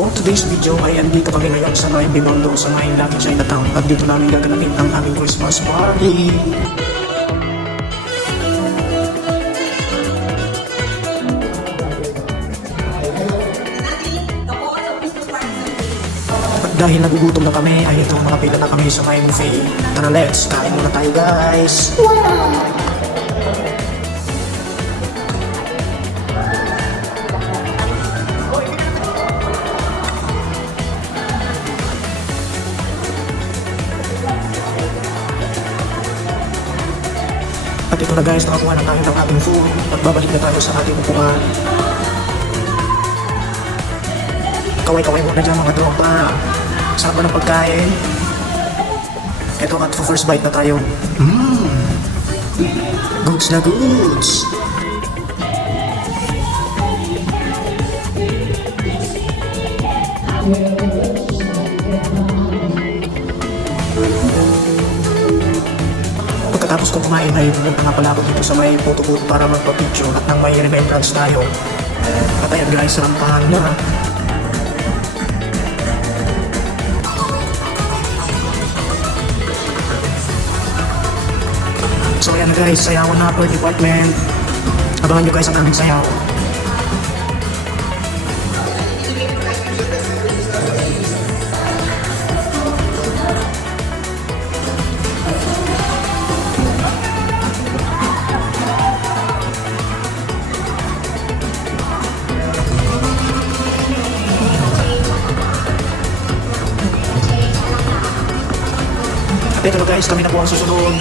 For today's video ay hindi kami ngayon sa may Binondo sa may Lucky Chinatown at dito namin gaganapin ang aming Christmas party. At dahil nagugutom na kami ay ito nakapila na kami sa may buffet. Tara, let's kain muna tayo, guys. At ito na, guys, nakakuha na tayo ng ating food at babalik na tayo sa ating upuan. Kaway-kaway muna dyan, mga tropa. Sarap ba ng pagkain? Ito, at for first bite na tayo. Goods na goods! Pagkatapos ko kumain ay pumunta nga pala ako dito sa may photo booth para magpa-picture at nang may remembrance tayo. At ayan, guys, rampahan na. So ayan, guys, sayawan na per department. Abangan nyo, guys, ang aming sayaw. At ito na, guys, kami na po ang susunod.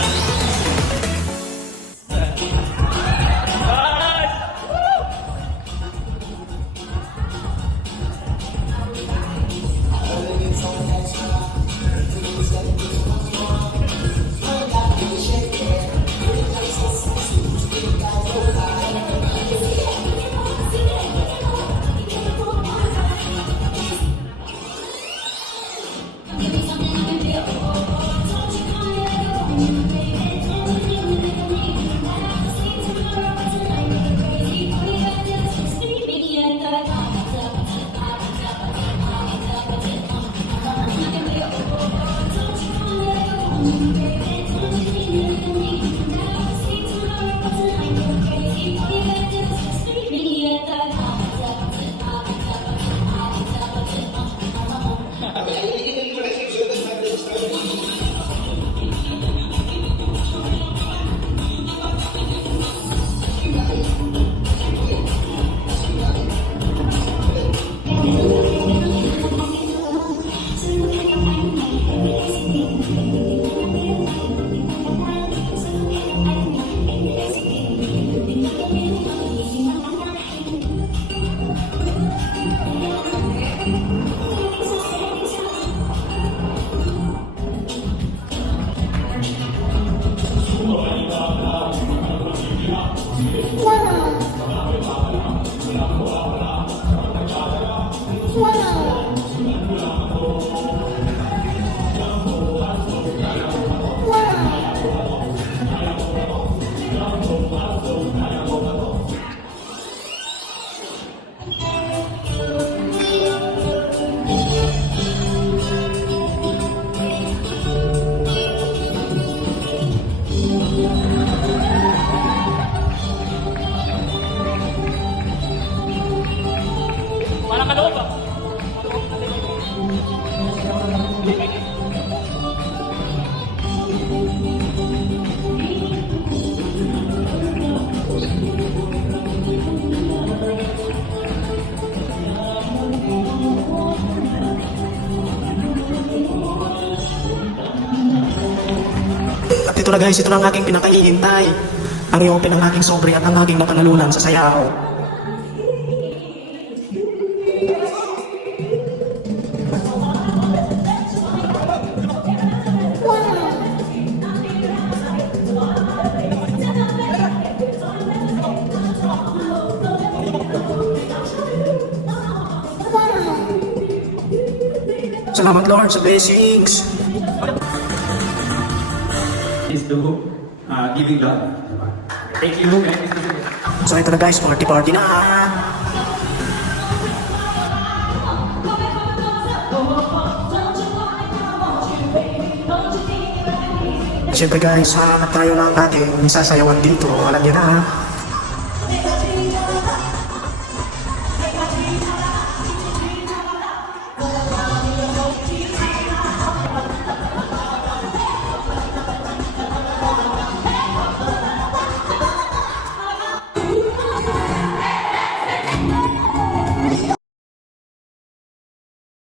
At ito na, guys, ito na ang aking pinakaihintay. Ang i-open ang aking sobre at ang aking napanalunan sa sayaw. Salamat, Lord, sa blessings. Is to giving love. Thank you. So ito na, guys, party na. Siyempre guys, hanap tayo ng ating sasayawan dito. Alam niyo na.